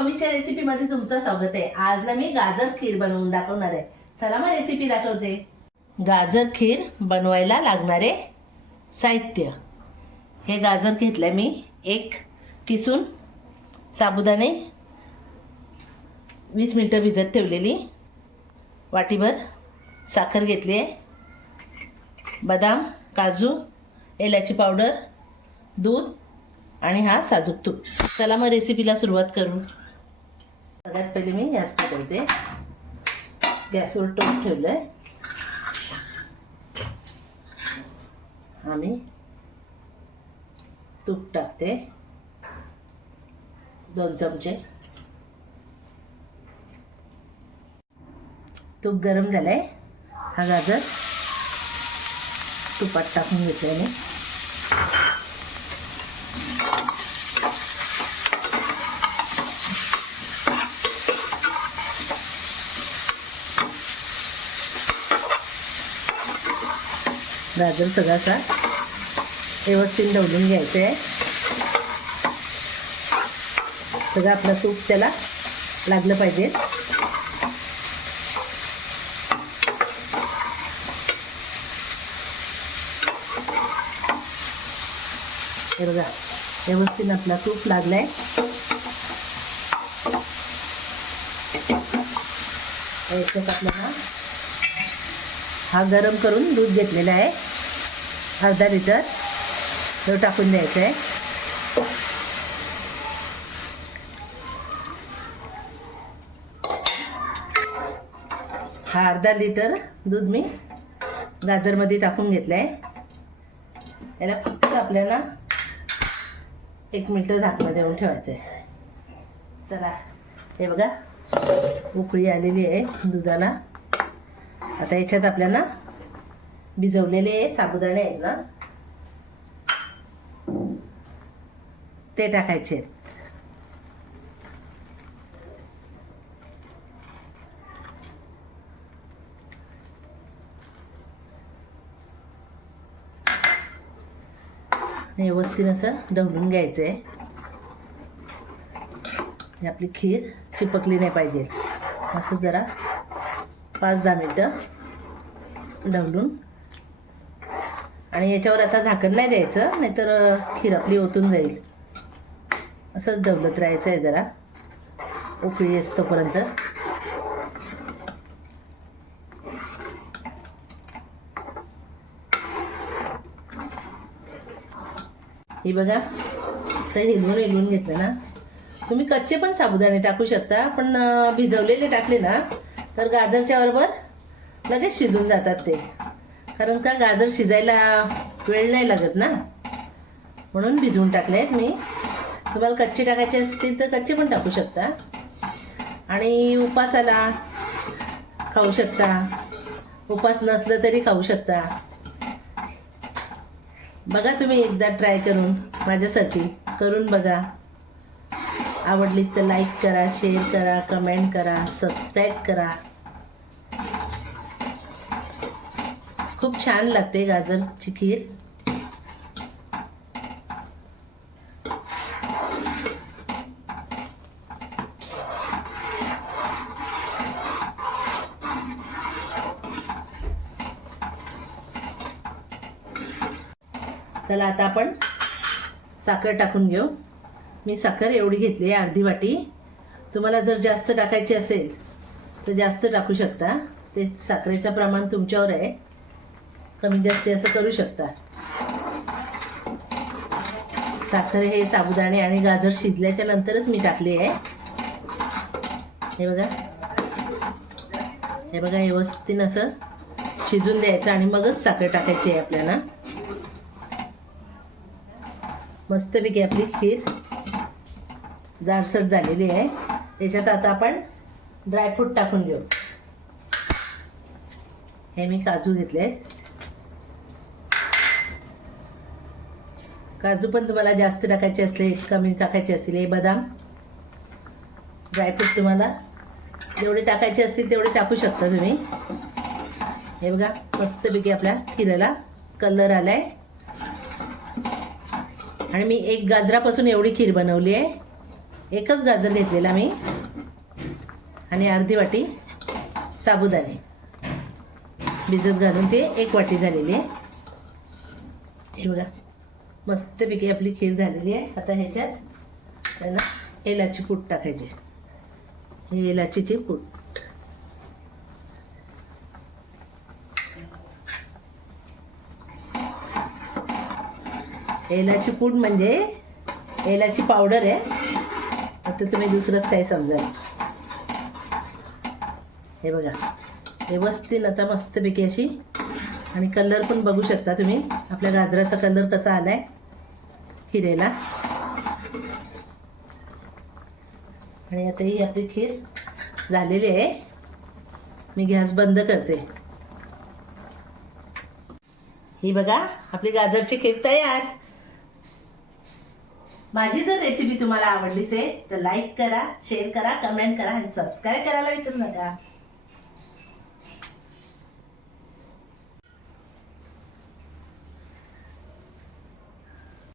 नमस्कार मम्मीच्या रेसिपीमध्ये तुमचं स्वागत आहे. आज ना मी गाजर खीर बनवून दाखवणार आहे. चला मग रेसिपी दाखवते. गाजर खीर बनवायला लागणारे साहित्य. हे गाजर घेतलं मी. एक किसून साबुदाणे वीस मिनटं भिजत ठेवलेली. वाटीभर साखर घेतली आहे. बदाम काजू एलाची पावडर दूध आणि हा साजूक तूप. चला मग रेसिपीला सुरुवात करू. सगळ्यात पहिले मी गॅस पेटवते गॅसवर टोप ठेवलं आहे आम्ही तूप टाकते. दोन चमचे. तूप गरम झालंय. हा गाजर तुपात टाकून घेतले मी. गाजर सगळा व्यवस्थित ढवलून घ्यायचं आहे सगळं आपलं तूप त्याला लागलं पाहिजे. हे बघा व्यवस्थित आपला तूप लागलाय. याच्यात आपल्याला हा गरम करून दूध घेतलेला आहे. अर्धा लिटर तो टाकून द्यायचं आहे हा अर्धा लिटर दूध मी गाजरमध्ये टाकून घेतलं आहे याला फक्त आपल्याला एक मिनटं झाकणं देऊन ठेवायचं आहे चला हे बघा उकळी आलेली आहे दुधाला. आता याच्यात आपल्याला भिजवलेले साबुदाणे आहेत ना. ते टाकायचे व्यवस्थित असं ढवळून घ्यायचं आहे आपली खीर चिपकली नाही पाहिजे. असं जरा पाच दहा मिनटं ढवळून आणि याच्यावर आता झाकण नाही द्यायचं नाहीतर खीर आपली ओतून जाईल. असंच डवलत राहायचं आहे जरा. उकळी असतोपर्यंत हे बघा असं हिलवून हिलवून घेतलं ना. तुम्ही कच्चे पण साबुदाणे टाकू शकता पण भिजवलेले टाकले ना तर गाजरच्या बरोबर लगेच शिजून जातात ते. कारण का गाजर शिजायला वेळ नाही लागत ना? म्हणून भिजवून टाकले आहेत मी. तुम्हाला कच्चे टाकायचे असतील तर कच्चे पण टाकू शकता. आणि उपासाला खाऊ शकता. उपास नसलं तरी खाऊ शकता. बघा तुम्ही एकदा ट्राय करून माझ्यासाठी. करून बघा. आवडलीच तर लाईक करा शेअर करा कमेंट करा सबस्क्राईब करा. खूप छान लागते गाजरची खीर. चला आता आपण साखर टाकून घेऊ. मी साखर एवढी घेतली आहे अर्धी वाटी. तुम्हाला जर जास्त टाकायची असेल तर जास्त टाकू शकता. ते साखरेचं प्रमाण तुमच्यावर आहे. कमी जास्ती असं करू शकता. साखर हे साबुदाणे आणि गाजर शिजल्याच्या नंतरच मी टाकली आहे. हे बघा. हे बघा व्यवस्थित असं शिजून द्यायचं आणि मगच साखर टाकायची आहे आपल्याला. मस्तपैकी आपली खीर जाडसर झालेली आहे. त्याच्यात आता आपण ड्रायफ्रूट टाकून घेऊ. हे मी काजू घेतले काजू पण तुम्हाला जास्त टाकायचे असले कमी टाकायचे असतील. हे बदाम ड्रायफ्रूट तुम्हाला जेवढे टाकायचे असतील तेवढे टाकू शकता तुम्ही. हे बघा मस्तपैकी आपल्या खिऱ्याला कलर आला आहे आणि मी एक गाजरापासून एवढी खीर बनवली आहे. एकच गाजर घेतलेला मी. आणि अर्धी वाटी साबुदाणे. भिजत घालून ते एक वाटी झालेली आहे. हे बघा. मस्तपैकी आपली खीर झालेली आहे. आता ह्याच्यात त्याला एलाची पूट टाकायची. हे एलाचीची पूट एलाची पूड म्हणजे एलाची पावडर आहे. आता तुम्ही दुसरंच काय समजाल? हे बघा. हे आता मस्तपैकी अशी आणि कलर पण बघू शकता तुम्ही. आपल्या गाजराचा कलर कसा आलाय? खिरेला आणि आता ही आपली खीर झालेली आहे. मी गॅस बंद करते. ही बघा आपली गाजरची खीर तयार. माझी जर रेसिपी तुम्हाला आवडलीच आहे तर लाईक करा शेअर करा कमेंट करा आणि सबस्क्राईब करायला विसरू नका.